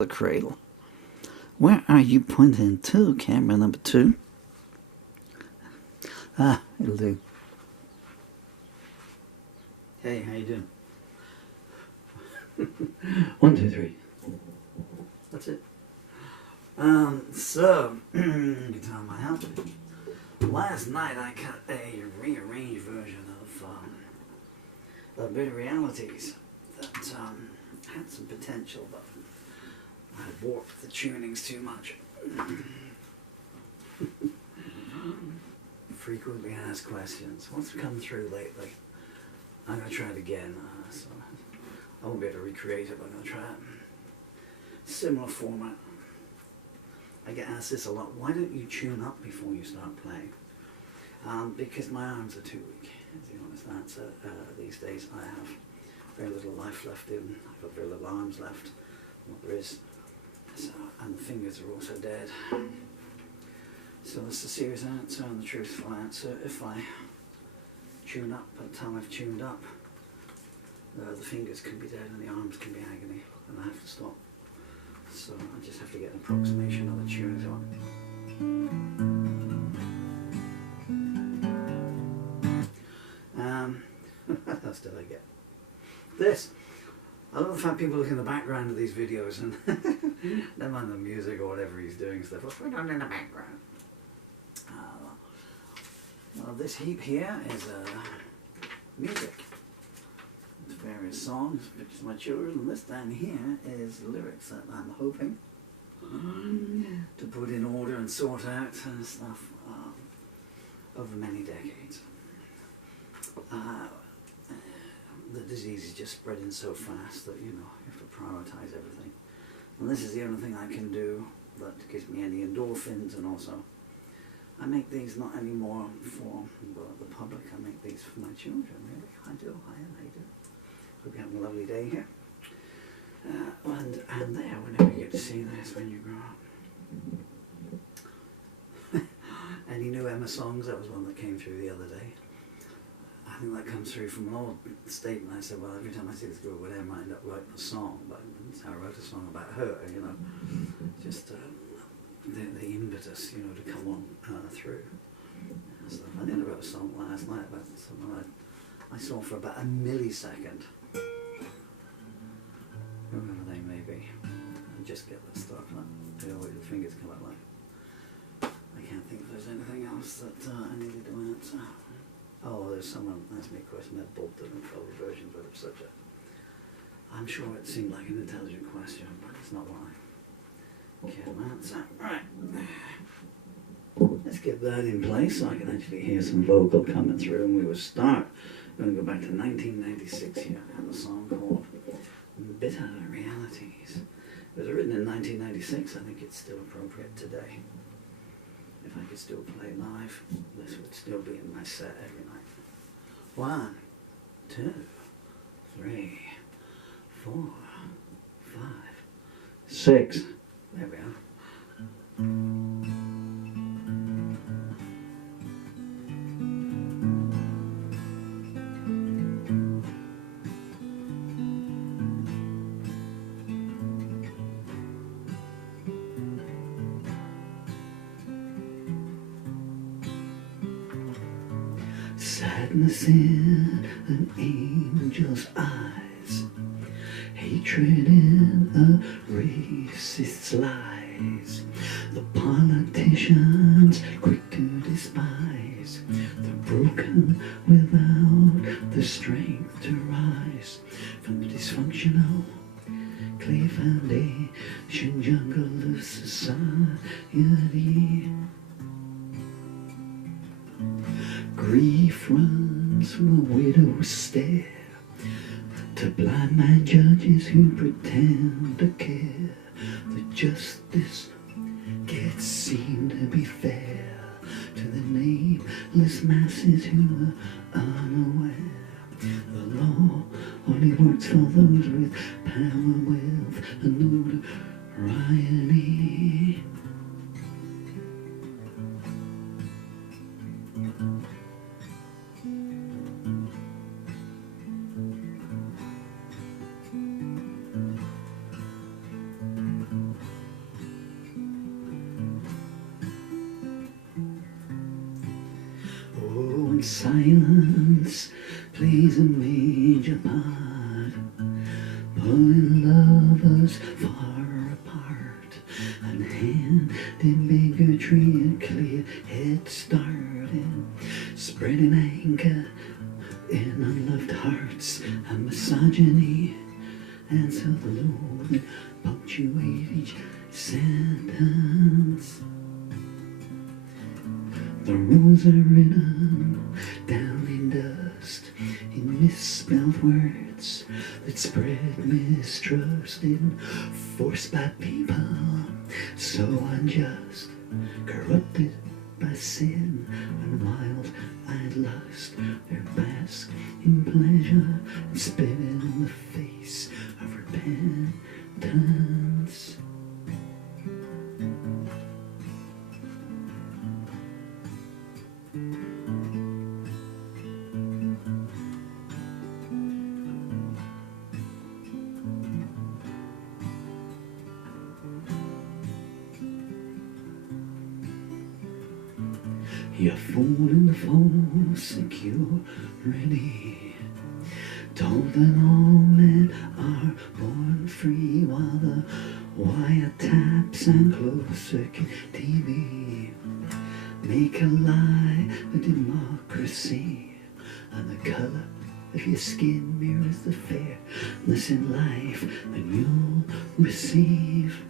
the cradle. Where are you pointing to, camera number 2? Ah, it'll do. Hey, how you doing? 1, 2, 3. That's it. So, guitar my help. Last night I cut a rearranged version of a bit of realities that had some potential, but I warped the tunings too much. Frequently asked questions. What's come through lately? I'm going to try it again. So I won't be able to recreate it, but I'm going to try it. Similar format. I get asked this a lot. Why don't you tune up before you start playing? Because my arms are too weak. Is the honest answer. These days I have very little life left in. I've got very little arms left. What there is. So, and the fingers are also dead. So that's the serious answer and the truthful answer. If I tune up by the time I've tuned up, the fingers can be dead and the arms can be agony, and I have to stop. So I just have to get an approximation of the tunings on. What else did I get? This. I love the fact people look in the background of these videos and never mind the music or whatever he's doing stuff. What's going on in the background? Well, this heap here is music. It's various songs, pictures of my children, and this down here is lyrics that I'm hoping to put in order and sort out and stuff over many decades. The disease is just spreading so fast that, you have to prioritize everything. And this is the only thing I can do that gives me any endorphins, and also I make these not anymore for the public, I make these for my children, really. I do, I do. Hope you're having a lovely day here. And there, whenever you get to see this when you grow up. Any new Emma songs? That was one that came through the other day. I think that comes through from an old statement. I said, well, every time I see this girl with Emma, I end up writing a song, but I wrote a song about her, just the impetus, to come on through. So I did wrote a song last night about someone I saw for about a millisecond. Whoever they may be. I just get that stuff. The fingers come out like. I can't think if there's anything else that I needed to answer. Oh, there's someone asked me a question about Bob Dylan cover versions of such a. I'm sure it seemed like an intelligent question, but it's not one I care to answer. Right. Let's get that in place so I can actually hear some vocal coming through, and we will start. We're going to go back to 1996 here. I have a song called Bitter Realities. It was written in 1996. I think it's still appropriate today. If I could still play live, this would still be in my set every night. 1, 2, 3, 4, 5, 6. There we are. Sadness in an angel's eyes, hatred in a racist's lies, the politicians quick to despise, the broken without the strength to rise from the dysfunctional clay foundation jungle of society. Grief runs from a widow's stare to blind man judges who pretend to care. The justice can't seem to be fair to the nameless masses who are unaware. The law only works for those with power, wealth, and notoriety. and silence plays a major part, pulling lovers far apart, and hand in bigotry a clear head started, spreading anger in unloved hearts and misogyny, and so the Lord punctuate each sentence. The rules are written down in dust, in misspelled words that spread mistrust, enforced by people so unjust, corrupted by sin and wild-eyed lust. They bask in pleasure and spit in the face of repentance. You're fooling for security, told that all men are born free, while the wiretaps and closed-circuit TV make a lie a democracy, and the color of your skin mirrors the fairness in life that you'll receive.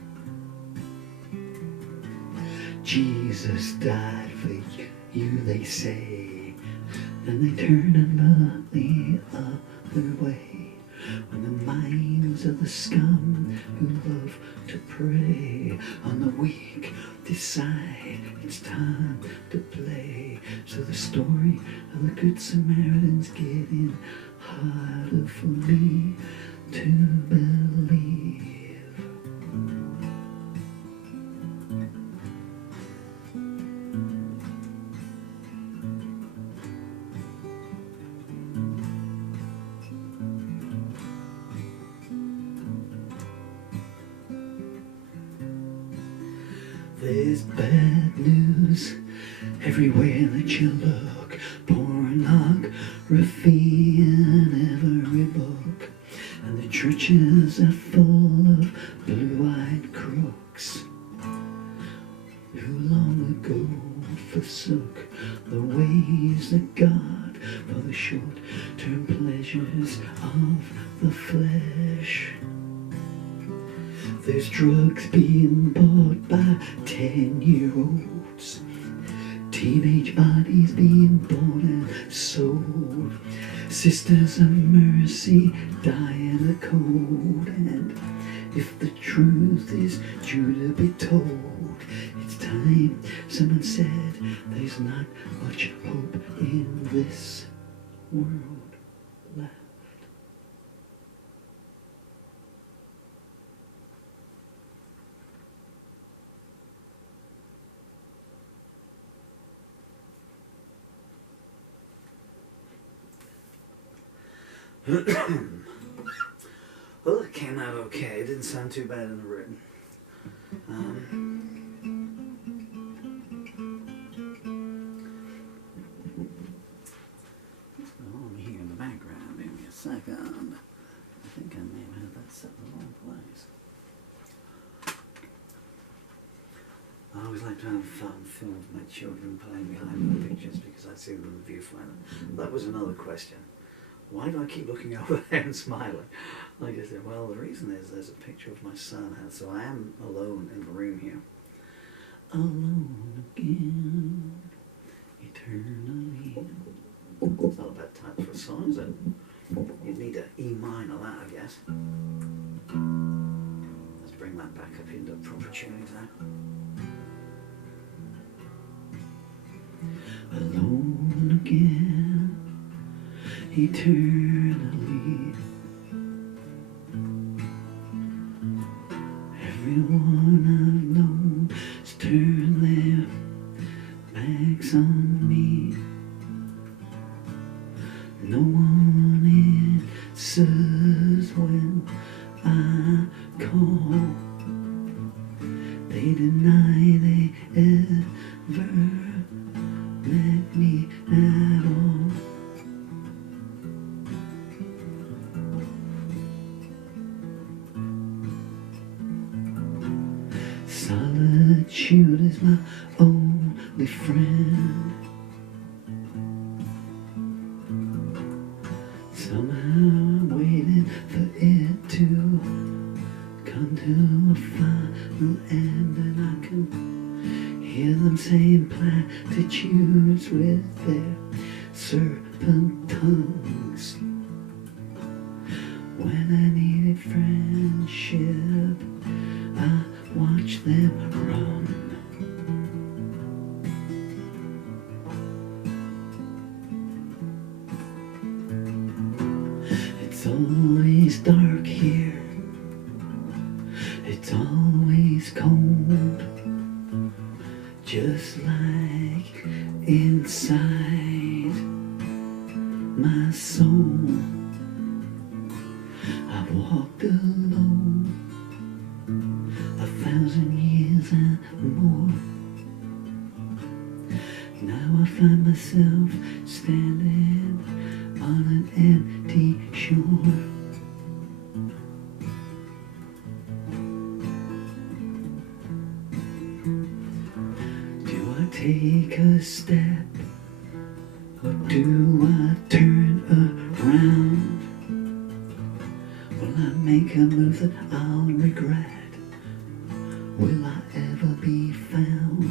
Jesus died for you, they say, then they turn and look the other way, when the minds of the scum who love to prey on the weak decide it's time to play. So the story of the Good Samaritan's getting harder for me to believe. There's bad news everywhere that you look, pornography in every book, and the churches are full of blue-eyed crooks who long ago forsook the ways of God for the short-term pleasures of the flesh. There's drugs being bought by 10-year-olds, teenage bodies being bought and sold, sisters of mercy dying the cold, and if the truth is due to be told, it's time someone said there's not much hope in this world left. Well, it came out okay. It didn't sound too bad in the written. I'm here in the background. Give me a second. I think I may have had that set in the wrong place. I always like to have film of my children playing behind the pictures because I see them in the viewfinder. That was another question. Why do I keep looking over there and smiling? Like I said, well, the reason is there's a picture of my son, so I am alone in the room here. Alone again, eternally. It's not a bad time for a song, is it? You'd need an E minor that, I guess. Let's bring that back up into proper tunings now. Alone again, eternally. Everyone I've known has turned their backs on me. No one answers when I call. They deny they ever met me at all. Solitude is my only friend. Somehow I'm waiting for it to come to a final end, and I can hear them saying platitudes with their serpent tongues. When I needed friendship, I watched them run. It's always dark here, it's always cold, just like inside my soul. I've walked alone 1,000 years and more. Now I find myself standing on an empty shore. Do I take a step, or do I turn around? Will I make a move that I'll regret? Will I ever be found?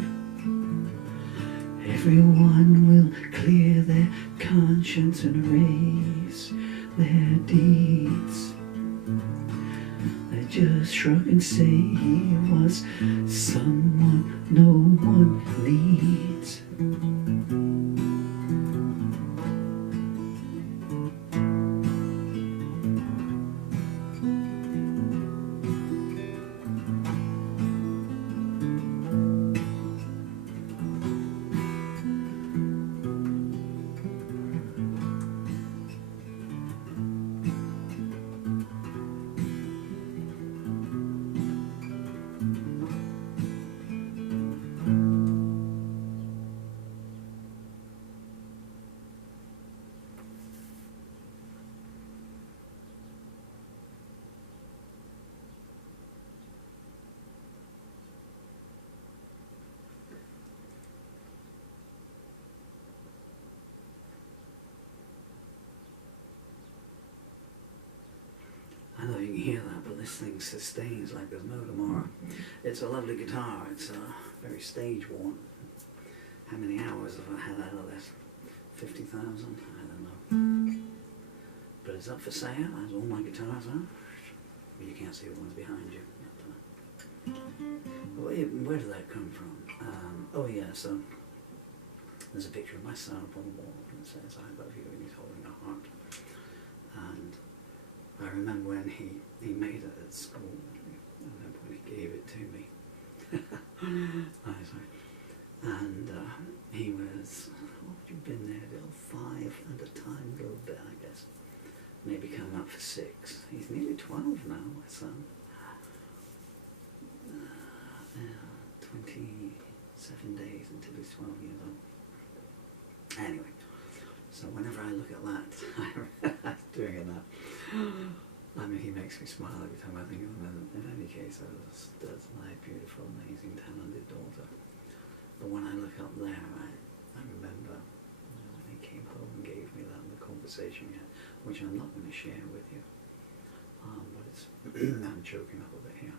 Everyone will clear their conscience and erase their deeds. They just shrug and say he was someone no one needs. I know you can hear that, but this thing sustains like there's no tomorrow. It's a lovely guitar. It's very stage worn. How many hours have I had out of this? 50,000? I don't know. But it's up for sale, as all my guitars are. But you can't see the ones behind you. Where did that come from? Oh yeah, so there's a picture of my son up on the wall, and it says, "I love you," and he's holding a heart. And I remember when he made it at school. I remember when he gave it to me. And he was, what would you have been there, little 5 and a tiny little bit, I guess. Maybe coming up for 6. He's nearly 12 now, my son. 27 days until he's 12 years old. Anyway, so whenever I look at that, I'm doing it now. I mean, he makes me smile every time I think of him. In any case, that's my beautiful, amazing, talented daughter. But when I look up there, I remember when he came home and gave me that, and the conversation we had, which I'm not going to share with you. But it's I'm choking up a bit here.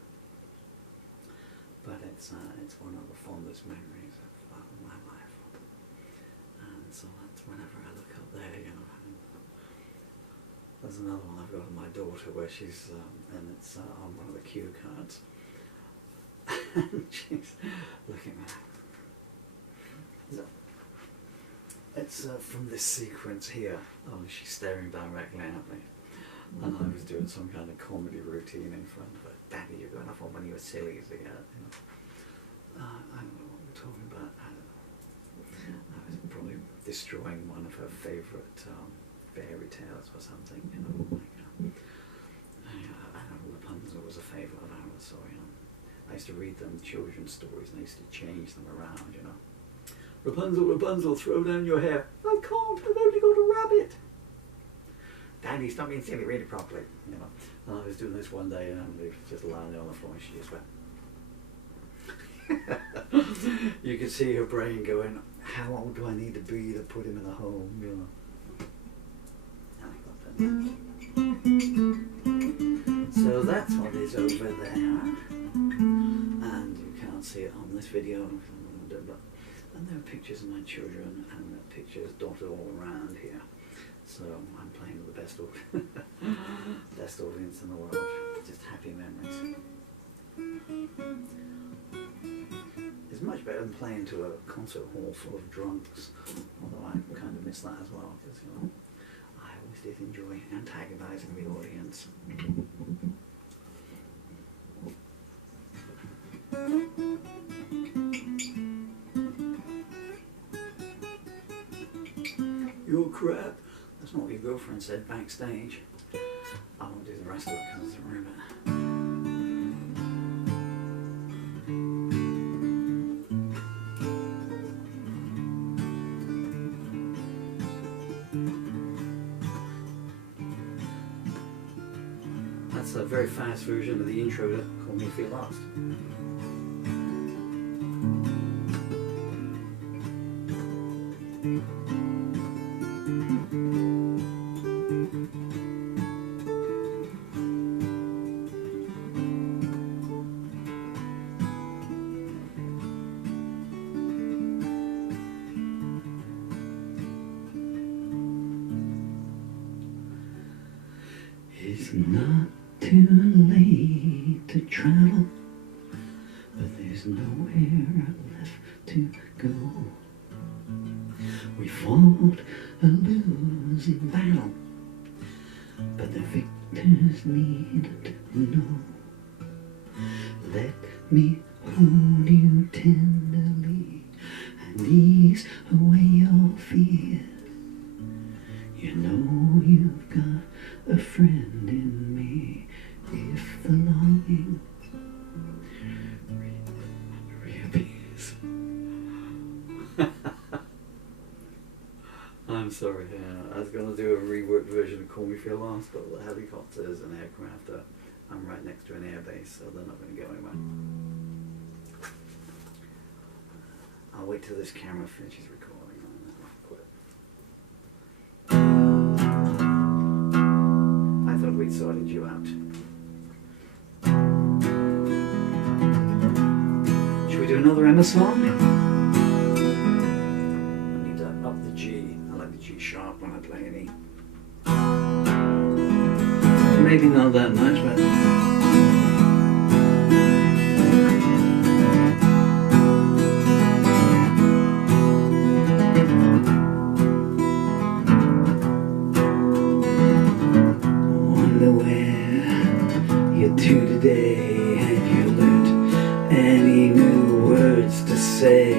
But it's one of the fondest memories of my life. And so that's whenever I look up there, you know. There's another one I've got of my daughter where she's, and it's on one of the cue cards. And she's looking at it. So, it's from this sequence here. Oh, she's staring directly at me. And I was doing some kind of comedy routine in front of her. "Daddy, you're going off on one of your sillies again." You know. I don't know what we're talking about. I don't know. I was probably destroying one of her favourite fairy tales or something. You know, like I don't know, Rapunzel was a favourite of ours, so you know, I used to read them children's stories and I used to change them around. You know, "Rapunzel, Rapunzel, throw down your hair." "I can't. I've only got a rabbit." "Daddy, stop being silly, read it properly." You know. And I was doing this one day and I was just lying there on the floor and she just went. You could see her brain going, how old do I need to be to put him in a home, you know? So that's what is over there. And you can't see it on this video. And there are pictures of my children and there are pictures dotted all around here. So I'm playing with the best audience in the world. Just happy memories. It's much better than playing to a concert hall full of drunks, although I kind of miss that as well, because you know, I always did enjoy antagonizing the audience. You're crap. That's not what your girlfriend said backstage. I won't do the rest of it because it's a rumour. That's a very fast version of the intro to Call Me If You're Lost. It's not too late to travel, but there's nowhere left to go. We fought a losing battle, but the victors need to know. Let me hold you tenderly and ease away your fears. You know you've got a friend in me if the longing reappears. I'm sorry, I was going to do a reworked version of Call Me If You're Lost, but the helicopters and aircraft I'm right next to an airbase, so they're not going to go anywhere. I'll wait till this camera finishes recording and then I'll quit. I thought we'd sorted you out. Should we do another Emma song? I need to up the G. I like the G sharp when I play an E. Maybe not that much, but wonder where you're to today. Have you learnt any new words to say?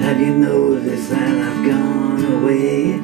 Have you noticed that I've gone away?